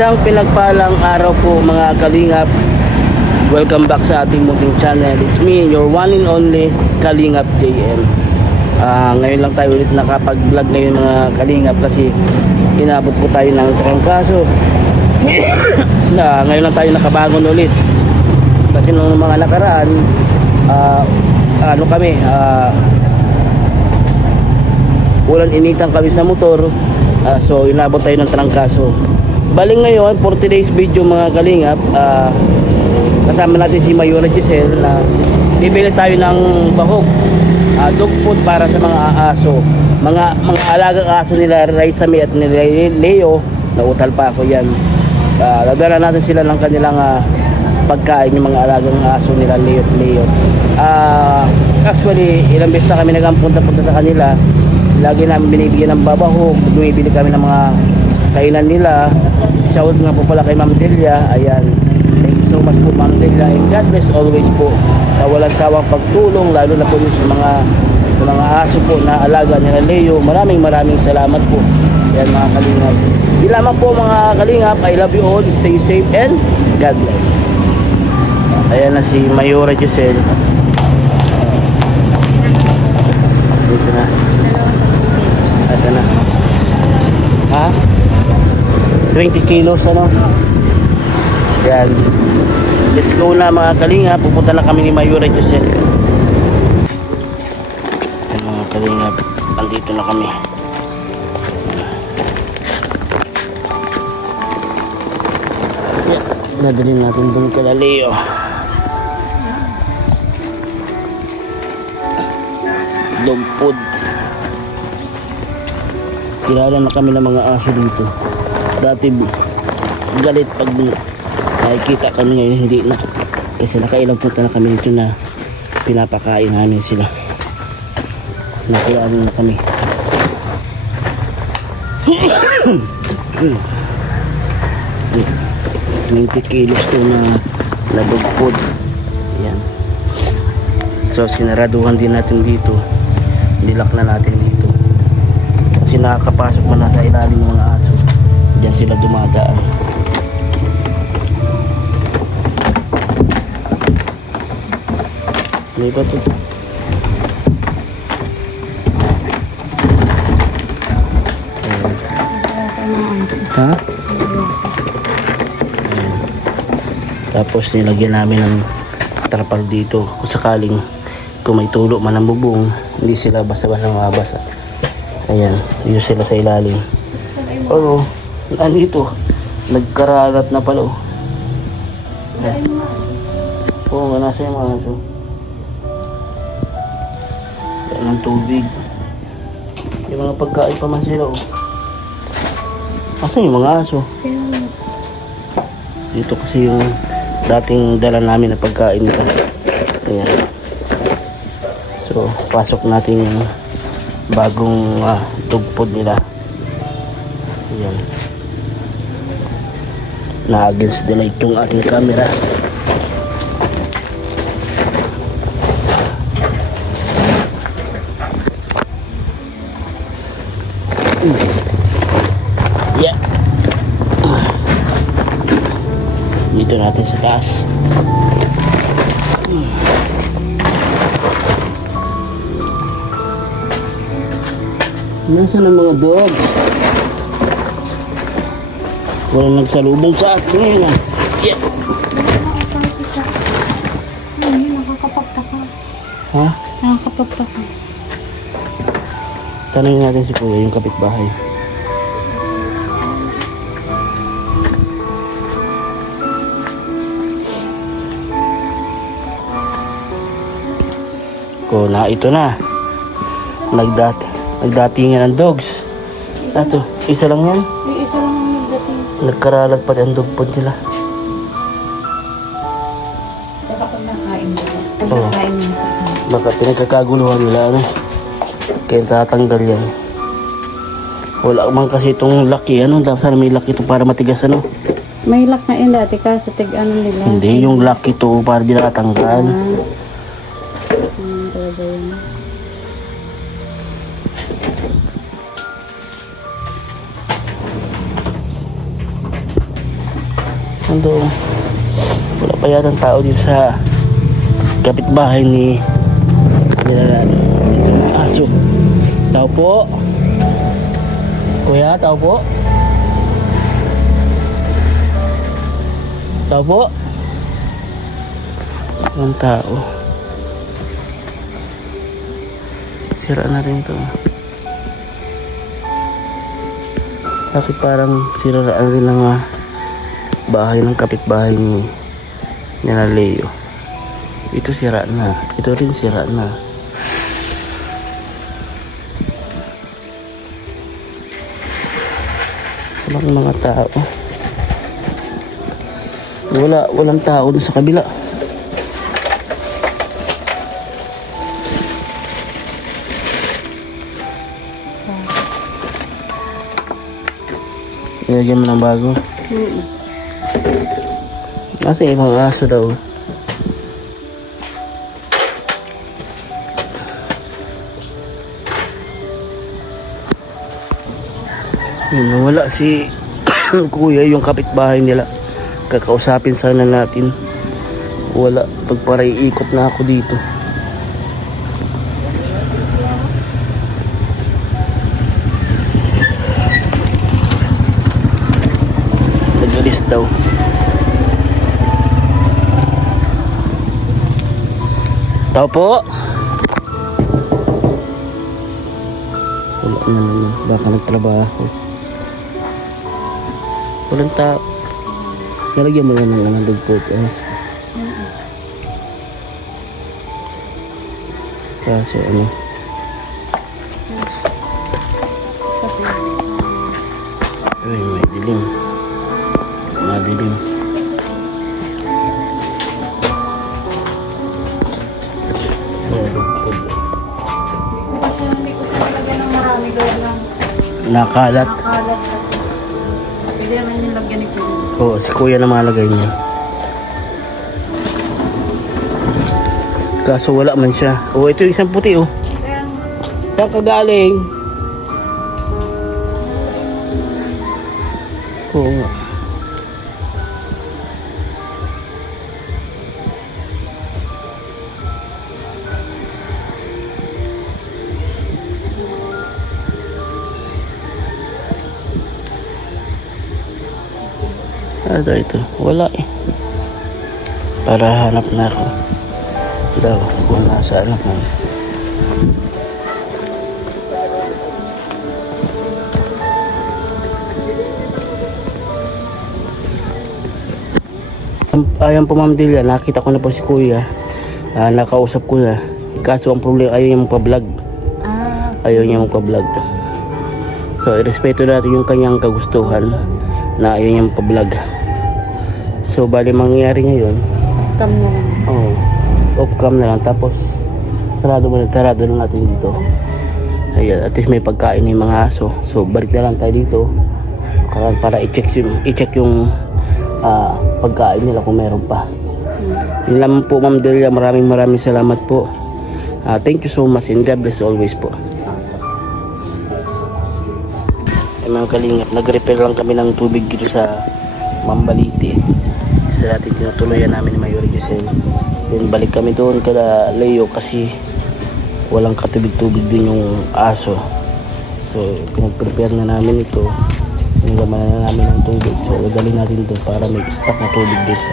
Isang pinagpalang araw po mga kalingap. Welcome back sa ating munting channel. It's me, your one and only Kalingap JM. Ngayon lang tayo ulit nakapag-vlog ngayon mga kalingap kasi inabot po tayo ng trangkaso. Ngayon lang tayo nakabangon ulit. Kasi nung mga nakaraan, ulan initan kami sa motor. So inabot tayo ng trangkaso. Baling ngayon 40 days video mga kalingap. Kasama natin si Mayora Giselle na bibili tayo ng bahog, dog food para sa mga aso, mga alagang aso nila Raisami at nila Leo. Nautal pa ako yan. Dadala natin sila ng kanilang pagkain, yung mga alagang aso nila Leo at Leo. Actually ilang beses na kami nagpunta-punta sa kanila. Lagi namin binibigyan ng babahog, bumibili kami ng mga kainan nila. Shout nga po pala kay Ma'am Delia. Ayan, thank you so much po Ma'am Delia, and God bless always po sa walang sawang pagtulong, lalo na po sa mga aso po na alaga nila Leo. Maraming salamat po. Ayan mga kalingap, di lamang po mga kalingap, I love you all, stay safe and God bless. Ayan na si Mayora Giselle. Dito na. Ito na. Ha? 20 kilos ano? Yan. Let's go na mga kalinga. Pupunta na kami ni Mayora Giselle. Yan mga kalinga. Andito na kami. Yan. Nadalhin natin doon kala Leo. Dog food. Kilala na kami ng mga aso dito. Dati galit pag nakikita kami, ngayon hindi na. Kasi nakailang punta na kami dito na pinapakain namin sila. Nakilala na kami. 20 kilos to na dog food. Yan. So sinaraduhan din natin dito. Nilak na natin dito. Kasi nakakapasok man na sa ilalim ng mga aso. Diyan sila dumadaan. May ba ito? Ha? Tapos nilagyan namin ng trapal dito. Kung sakaling kung may tulo man ang bubong, hindi sila basa-basa mabasa. Ayan, dito sila sa ilalim. Oo, nandito. Nagkaralat na pala. Oo, nasa yung mga aso. Yan ang tubig. Yung mga pagkain pa man sila. Asan yung mga aso? Dito kasi yung dating dala namin na pagkain nila. Ayan. So, pasok natin yung bagong dog food nila. Ayan. Na against the light yung ating camera. Yeah. Dito natin sa taas. Nasaan ang mga dogs? Walang nagsalubong sa atin ngayon. Yeah. Nakakapagtaka. Ha? Nakakapagtaka. Tanungin natin si Kuya, yung kapitbahay. Ito na. Nagdatingan ng dogs. Ito, isa lang yan. Isa lang ang nagdating. Nagkaralat pa ang dog food nila. Kapag nakain mo. Oo. Nakain mo. Baka pinagkakaguluhan nila ano. Kaya tatanggal yan. Wala man kasi itong laki ano. Dapat may laki ito para matigas ano. May lock na yun dati kasi tig-ano nila. Hindi, yung laki ito para di nakatanggal. Talaga yun. Ando, wala pa yata tao dito sa kapitbahay ni Nilalan. Dito may aso. Tao po. Kuya, tao po. Tao po. Walang tao. Sira na rin to. Bakit parang siraan rin ang bahay ng kapitbahay ni Leo? Ito sira na. Ito rin sira na. Walang mga tao. Walang tao dun sa kabila. Nilagyan mo ng bago. Nasa ibang aso daw. Yun, nawala si kuya, yung kapitbahay nila. Kakausapin sana natin. Wala. Pagparay ikot na ako dito. Nag-alis daw. Tao po. Wala na naman. Baka nagtrabaho. Walang tao. Nalagyan mo lang ng dugpot. Kaso ano. Ay, may dilim. Madilim. Hindi ko siya lagyan ng marami doon ng Nakalat. kalat kasi. Pwede naman yung lagyan ni Kuya. Oo, si kuya na malagay niya. Kaso wala man siya. Oh, ito yung isang puti oh. Kaya, Saan ka galing? Oo nga. Ano ito? Wala eh. Para hanap na ako. Daw, kung nasa ano man. Ayan po Ma'am Delia, nakita ko na po si Kuya. Nakausap ko na. Kaso ang problema, ayaw niya magpa-vlog. Ayaw niya magpa-vlog. So, irespeto natin yung kanyang kagustuhan na ayaw niya magpa-vlog. So, bali mangyayari ngayon. off-cam na lang. Oo. Off-cam na lang. Tapos, sarado na natin dito. Ayan, at least may pagkain ng mga aso. So, balik na lang tayo dito. Para i-check yung pagkain nila kung meron pa. Yun lang po Ma'am Delia. Maraming salamat po. Thank you so much and God bless always po. Mga kalingap, nag-repair lang kami ng tubig dito sa Mambaliti. Isa natin tinutuloyan namin ni Mayor Giselle. Then balik kami doon kada Leo kasi walang katubig-tubig din yung aso. So pinag-prepare na namin ito. Yung laman na namin ng tubig. So galing natin doon para may stock na tubig din sa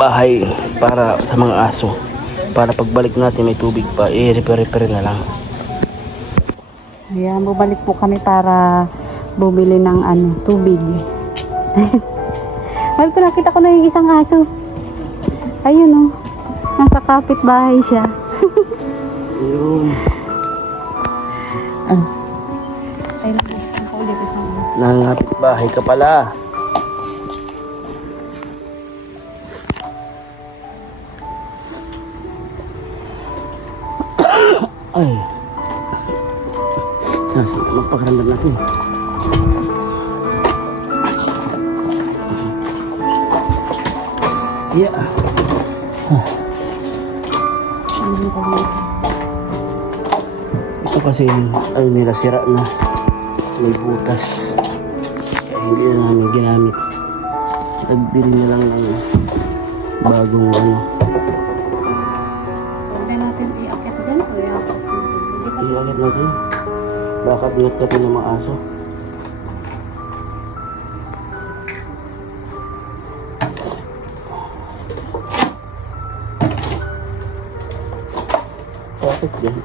bahay para sa mga aso. Para pagbalik natin may tubig pa, i-repair na lang. Ayan, bumalik po kami para bumili ng tubig. Ay, nakita ko na yung isang aso. Ayun oh. Nasa kapitbahay siya. Ayun. Ay, nakita ko ulit isang aso. Nangapit bahay ka pala. Ay. Nasa magpakaramdam natin. Yeah. Ito kasi ay nila sira na. May butas. Kaya hindi na namin ginamit. nagbili nilang bagong ano. Huwag natin i-akit dyan o i-akit natin. Iakit natin. Baka binat-katin ng mga aso. Bakit yan?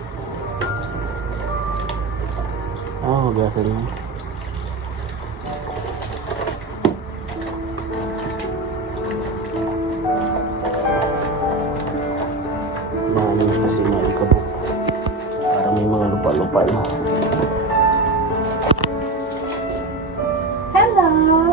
Magasan lang. Nanis kasi na ikabok. Para may mga lupa-lupa na. Hello!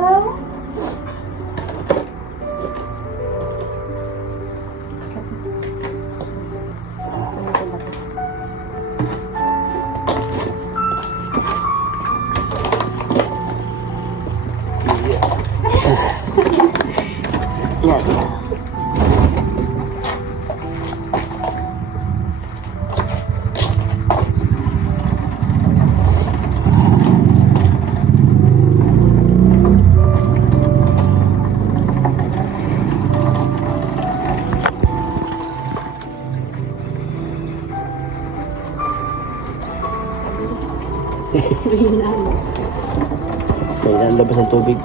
Yan. May lalabas ng tubig.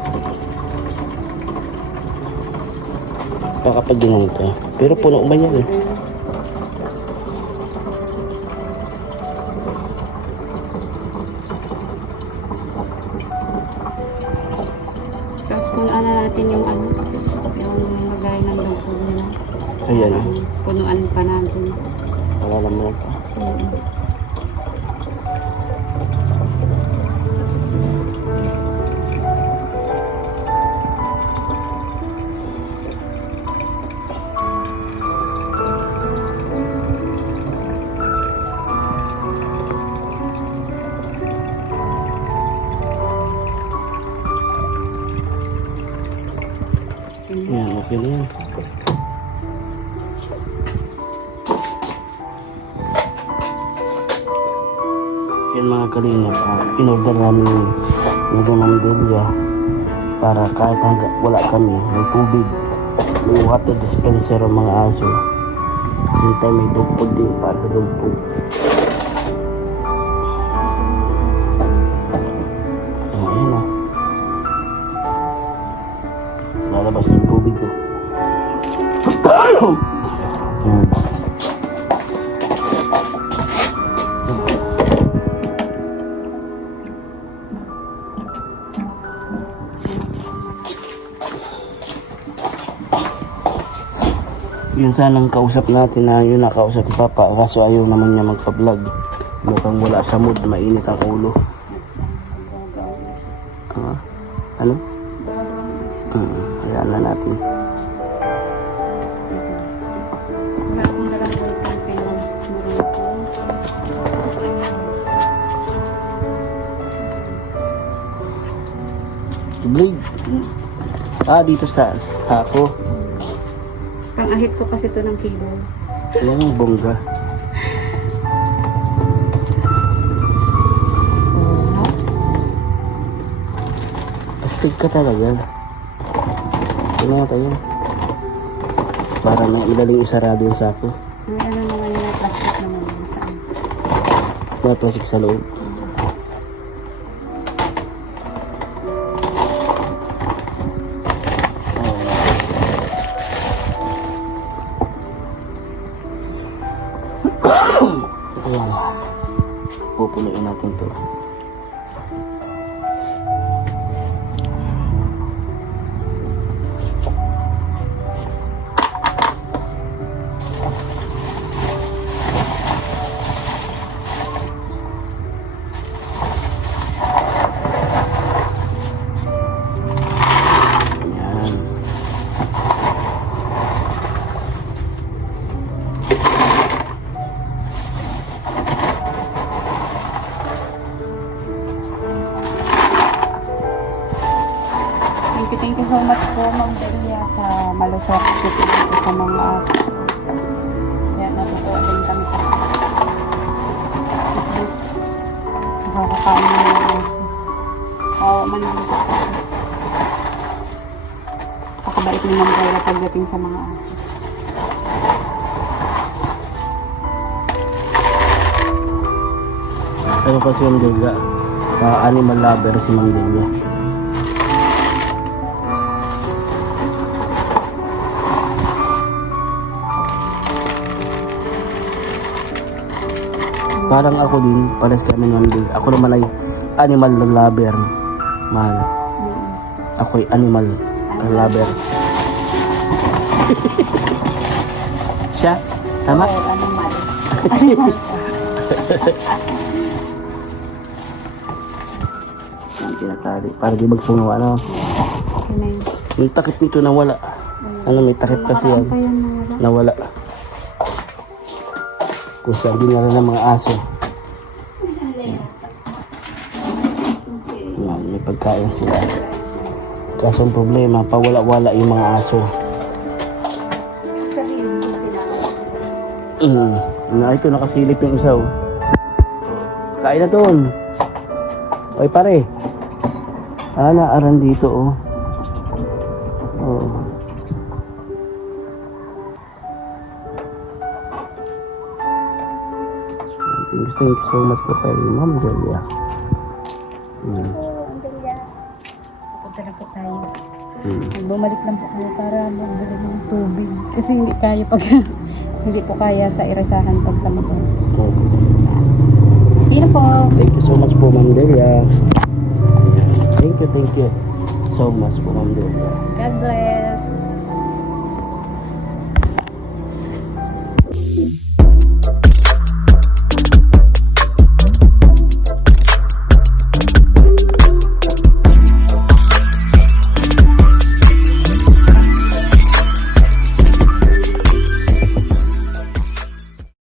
Baka pag ginanito. Pero puno man yan eh. Tapos kung ano natin yung ano, yung magay ng lupo nila. Ayan. Punuan pa natin. Wala naman pa. Yan, okay na yan. Yan mga kalingap, in-order namin yung Ma'am Delia para kahit hanggang wala kami, may tubig, may water dispenser ang mga aso. Sintay may dog food din para sa dog food. Ayan na. Lalabas yung tubig ko. Yun sanang kausap natin na yun nakausap ni Papa, kaso ayaw naman niya magpa-vlog. Mukhang wala sa mood, mainit ang ulo. Ano? Hayaan na natin. Wala akong dalang welcome pero meron ako. Blade. Dito sa sako. Pang-ahit ko kasi ito ng kilo. Ayan ang bongga. Astig ka talaga. Ito na tayo. Para madaling isarado yung sako. May ano naman yung plastic naman. May plastic sa loob. Ayan. Pupunuin natin to. Thank you so much po, Ma'am Delia, sa malusok dito sa mga aso. Kaya natutuwa din kami kasi. At least, nakakakain ng mga aso. Oo, man dito kasi. Napakabait ni Ma'am Delia pagdating sa mga aso. Ano kasi yung Delia? Animal lover si Ma'am Delia. Parang ako din, pares kami Ma'am Delia. Ako naman ay animal lover. Man. Ako'y animal lover. Siya? Tama? Oo, animal. Ang tinatali. Para di magsungaw, ano? Yun na yun. May takip nito nawala. Ano, may takip kasi yan. Nakaraan pa yan nawala. Nawala. Kung saan dinala ng mga aso. Yan, may pagkain sila. Kaso ang problema, pawala-wala yung mga aso. Ito, nakasilip yung isa. Oh. Kain na doon. Oy pare. Naaran dito oh. Oh. Thank you so much po kay Ma'am Delia. Punta lang po tayo. Bumalik lang po kayo para magbili ng tubig. Kasi hindi kaya pag hindi po kaya sa irasahan pag sa motor. Yun po. Thank you so much po Ma'am Delia. Thank you so much po Ma'am Delia. God bless.